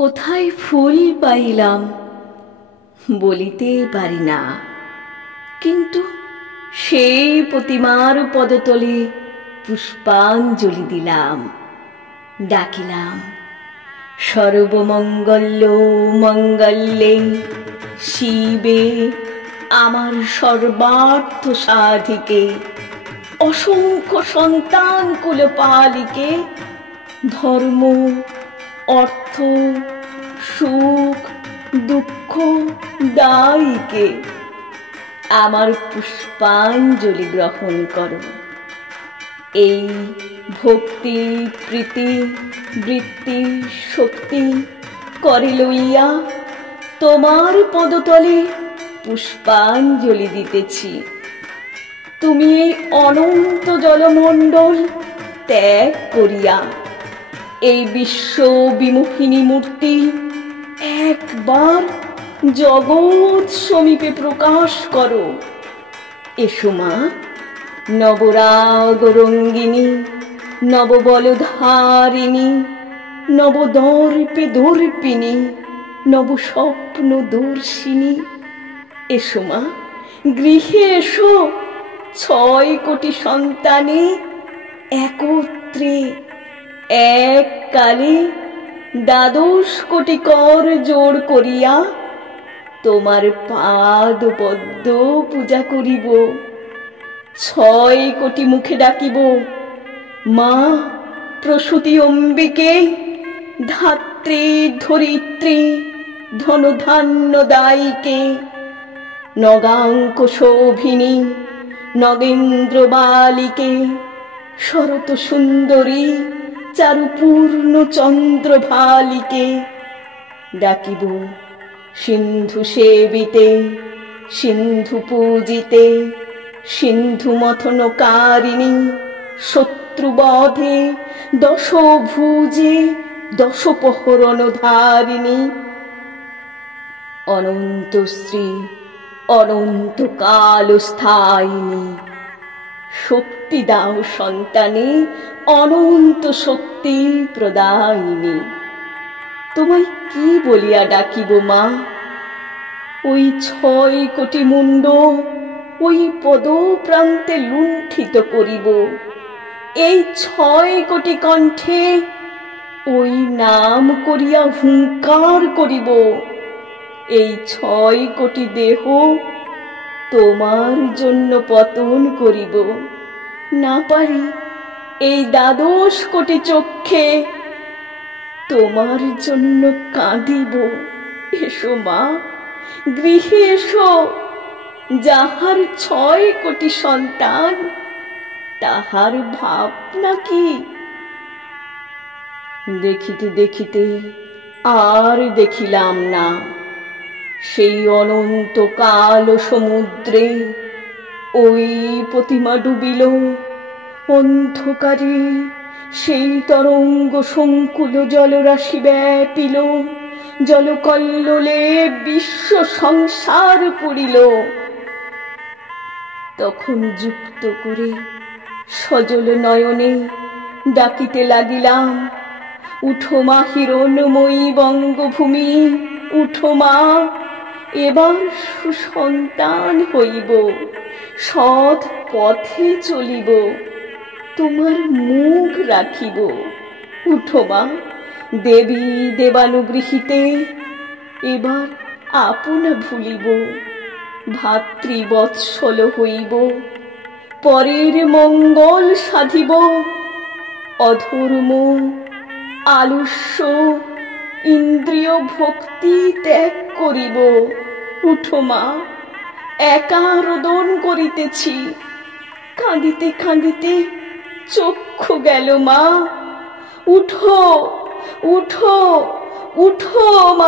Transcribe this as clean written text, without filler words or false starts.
কোথায় ফুল পাইলাম বলিতে পারি না, কিন্তু সেই প্রতিমার পদতলে পুষ্পাঞ্জলি দিলাম, ডাকিলাম সর্বমঙ্গল্য মঙ্গলে শিবে আমার সর্বার্থ সাধিকে, অসংখ্য সন্তান কুলপালিকে, ধর্ম অর্থ সুখ দুঃখ দায়িকে আমার পুষ্পাঞ্জলি গ্রহণ করো। এই ভক্তি প্রীতি বৃত্তি শক্তি করে লইয়া তোমার পদতলে পুষ্পাঞ্জলি দিতেছি। তুমি এই অনন্ত জলমণ্ডল ত্যাগ করিয়া এই বিশ্ব বিমোহিনী মূর্তি একবার জগৎ সমীপে প্রকাশ করো। এসো মা, নবরাগ রঙ্গিনী নববলধারিণী নবদর্পে দর্পিনী নবস্বপ্ন দর্শিনী। এসো মা, গৃহে এসো, 6 কোটি সন্তানে একত্রে এককালে 12 কোটি কর জোড় করিয়া তোমার পাদ পদ্ম পূজা করিব। 6 কোটি মুখে ডাকিব, মা প্রসূতি অম্বিকে, ধাত্রী ধরিত্রী ধনধান্য দায়িকে, নগাঙ্ক শোভিনী নগেন্দ্র বালিকে, শরত সুন্দরী চারুপূর্ণ চন্দ্রভালিকে। ডাকিব সিন্ধু সেবিতে সিন্ধু পূজিতে সিন্ধু মথনকারিণী, শত্রুবধে দশভুজে দশপহরণধারিণী। অনন্ত শ্রী অনন্ত কালস্থায়িনী, শক্তি দাও সন্তানে, অনন্ত শক্তি প্রদায়িনী। তোমায় কি বলিয়া ডাকিব মা? ওই 6 কোটি মুন্ড ওই পদ প্রান্তে লুণ্ঠিত করিব। এই 6 কোটি কণ্ঠে ওই নাম করিয়া হুঙ্কার করিব। এই 6 কোটি দেহ তোমার জন্য পতন করিব। না পারি এই 12 কোটি চক্ষে তোমার জন্য কাঁদিব। এসো মা, গৃহে এসো, যাহার 6 কোটি সন্তান তাহার ভাবনা কি? দেখিতে দেখিতে আর দেখিলাম না। সেই অনন্ত কাল সমুদ্রে ওই প্রতিমা ডুবিল অন্ধকারে। সেই তরঙ্গ সংকুল জলরাশি ব্যাপিল, জলকল্লোলে বিশ্ব সংসার পুরিল। তখন যুক্ত করে সজল নয়নে ডাকিতে লাগিলাম, উঠো মা হিরণময়ী বঙ্গভূমি, উঠো মা, এবার সুসন্তান হইব, সৎ পথে চলিব, তোমার মুখ রাখিব। উঠো মা, দেবী দেবানুগৃহীতে এবার আপনা ভুলিব, ভাতৃবৎসল হইব, পরের মঙ্গল সাধিব। অধর্ম আলস্য ইন্দ্রিয় ভক্তি ত্যাগ করিব। উঠো মা, একা রোদন করিতেছি, কাঁদিতে কাঁদিতে চক্ষু গেল মা। উঠো উঠো উঠো মা।